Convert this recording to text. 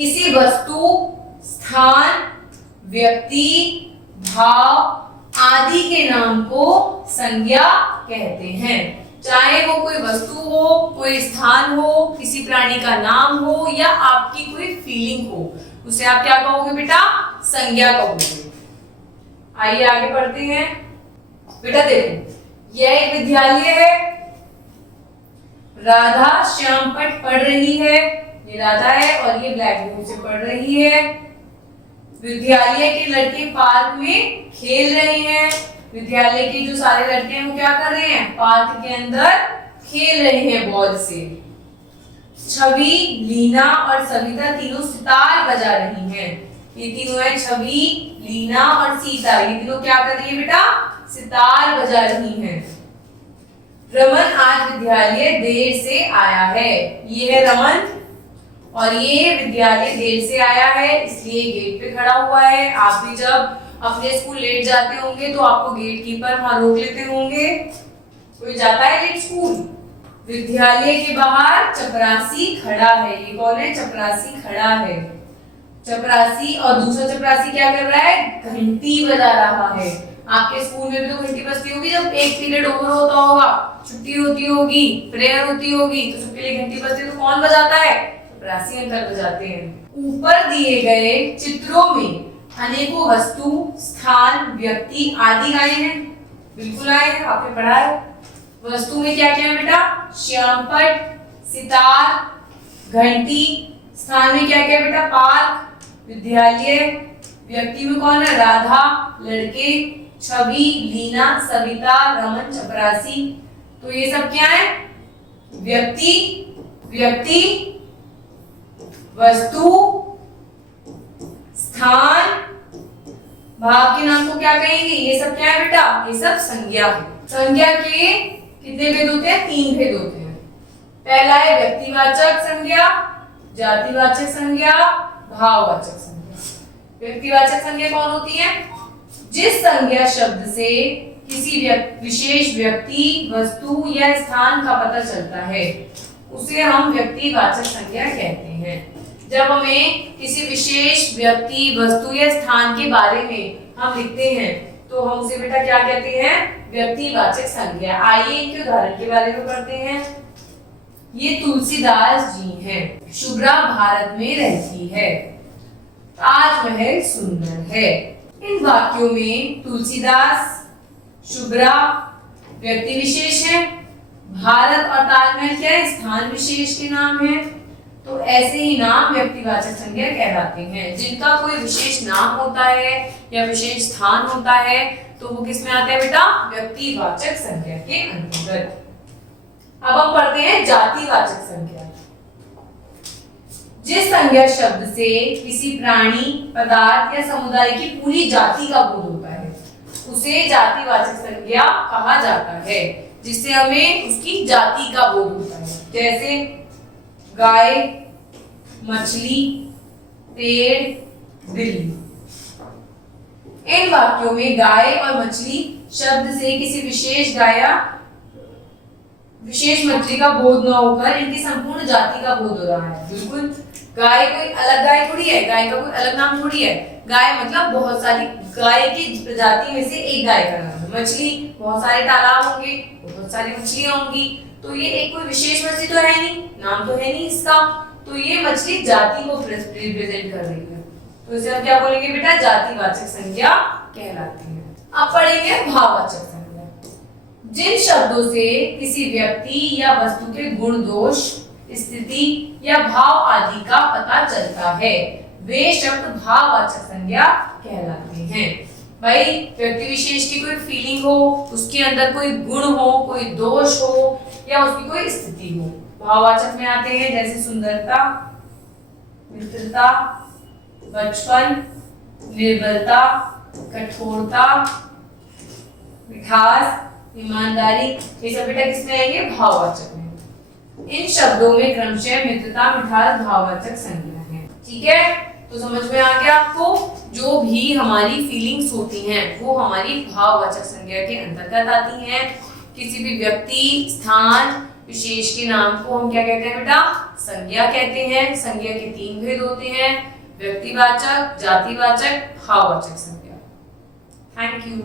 किसी वस्तु, स्थान, व्यक्ति, भाव आदि के नाम को संज्ञा कहते हैं। चाहे वो कोई वस्तु हो, कोई स्थान हो, किसी प्राणी का नाम हो या आपकी कोई फीलिंग हो, उसे आप क्या कहोगे बेटा? संज्ञा कहोगे। आइए आगे पढ़ते हैं। बेटा देखो, यह एक विद्यालय है। राधा श्याम पट पढ़ रही है, ये राधा है और ये ब्लैक बोर्ड से पढ़ रही है। विद्यालय के लड़के पार्क में खेल रहे हैं। विद्यालय के जो सारे लड़के हैं वो क्या कर रहे हैं? पार्क के अंदर खेल रहे हैं बॉल से। छवि, लीना और सविता तीनों सितार बजा रही हैं। ये तीनों है छवि, लीना और सीता। ये तीनों क्या कर रही है बेटा? सितार बजा रही हैं। रमन आज विद्यालय देर से आया है। ये है रमन और ये विद्यालय देर से आया है, इसलिए गेट पे खड़ा हुआ है। आप भी जब अपने स्कूल लेट जाते होंगे तो आपको गेट कीपर वहां रोक लेते होंगे। कोई जाता है लेट स्कूल? विद्यालय के बाहर चपरासी खड़ा है। ये कौन है? चपरासी खड़ा है। चपरासी और दूसरा चपरासी क्या कर रहा है? घंटी बजा रहा है। आपके स्कूल में भी तो घंटी बजती होगी जब एक पीरियड ओवर होता होगा, छुट्टी होती होगी, प्रेयर होती होगी, तो सबके लिए घंटी बजती है। तो कौन बजाता है? चपरासी अंकल बजाते हैं। ऊपर दिए गए चित्रों में अनेकों वस्तु, स्थान, व्यक्ति आदि आए हैं। बिल्कुल आए हैं, आपने पढ़ा है। वस्तु में क्या क्या है बेटा? श्यामपट, सितार, घंटी। स्थान में क्या क्या है बेटा? पार्क, विद्यालय। व्यक्ति में कौन है? राधा, लड़के, छवि, लीना, सविता, रमन, चपरासी। तो ये सब क्या है? व्यक्ति, वस्तु, स्थान, भाव के नाम को क्या कहेंगे? ये सब क्या है बेटा? ये सब संज्ञा है। संज्ञा के कितने भेद होते हैं? 3 भेद होते हैं। पहला है व्यक्तिवाचक संज्ञा, जातिवाचक संज्ञा, भाववाचक संज्ञा। व्यक्तिवाचक संज्ञा कौन होती है? जिस संज्ञा शब्द से किसी विशेष व्यक्ति, वस्तु या स्थान का पता चलता है उसे हम व्यक्तिवाचक संज्ञा कहते हैं। जब हमें किसी विशेष व्यक्ति, वस्तु या स्थान के बारे में हम लिखते हैं तो हम उसे बेटा क्या कहते हैं? व्यक्तिवाचक संज्ञा। आइए इनके उदाहरण के बारे में पढ़ते हैं। ये तुलसीदास जी हैं। शुभ्रा भारत में रहती है। ताजमहल सुंदर है। इन वाक्यों में तुलसीदास, शुभ्रा व्यक्ति विशेष है, भारत और ताजमहल क्या है? स्थान विशेष के नाम है। तो ऐसे ही नाम व्यक्तिवाचक संज्ञा कहलाते हैं। जिनका कोई विशेष नाम होता है या विशेष स्थान होता है तो वो किस में आता है बेटा? व्यक्तिवाचक संज्ञा के अंतर्गत। अब हम पढ़ते हैं जातिवाचक संज्ञा। जिस संज्ञा शब्द से किसी प्राणी, पदार्थ या समुदाय की पूरी जाति का बोध होता है उसे जातिवाचक संज्ञा कहा जाता है। जिससे हमें उसकी जाति का बोध होता है। जैसे गाय, मछली, पेड़, बिल्ली। इन वाक्यों में गाय और मछली शब्द से किसी विशेष गाय या विशेष मछली का बोध न होकर इनकी संपूर्ण जाति का बोध हो रहा है। बिल्कुल, गाय कोई अलग गाय थोड़ी है, गाय का कोई अलग नाम थोड़ी है। गाय मतलब बहुत सारी गाय की प्रजाति में से एक गाय का नाम है। मछली बहुत सारे तालाब होंगे, बहुत सारी मछलियां होंगी, तो ये एक कोई विशेष मछली तो है नहीं, नाम तो है नहीं इसका, तो ये मछली जाति को रिप्रेजेंट कर रही है। तो इसे हम क्या बोलेंगे बेटा? जातिवाचक संज्ञा कहलाती है। अब पढ़ेंगे भाववाचक संज्ञा। जिन शब्दों से किसी व्यक्ति या वस्तु के गुण, दोष, स्थिति या भाव आदि का पता चलता है वे शब्द भाववाचक संज्ञा कहलाते हैं। भाई व्यक्ति विशेष की कोई फीलिंग हो, उसके अंदर कोई गुण हो, कोई दोष हो या उसकी कोई स्थिति हो, भाववाचक में आते हैं। जैसे सुंदरता, मित्रता, बचपन, निर्बलता, कठोरता, मिठास, ईमानदारी, ये सब बेटा किसमें आएंगे? भाववाचक में। इन शब्दों में क्रमशः मित्रता, मिठास भाववाचक संज्ञा है। ठीक है, तो समझ में आ गया आपको? जो भी हमारी फीलिंग्स होती हैं वो हमारी भाववाचक संज्ञा के अंतर्गत आती हैं। किसी भी व्यक्ति, स्थान विशेष के नाम को हम क्या कहते हैं बेटा? संज्ञा कहते हैं। संज्ञा के 3 भेद होते हैं, व्यक्तिवाचक, जातिवाचक, भाववाचक संज्ञा। Thank you.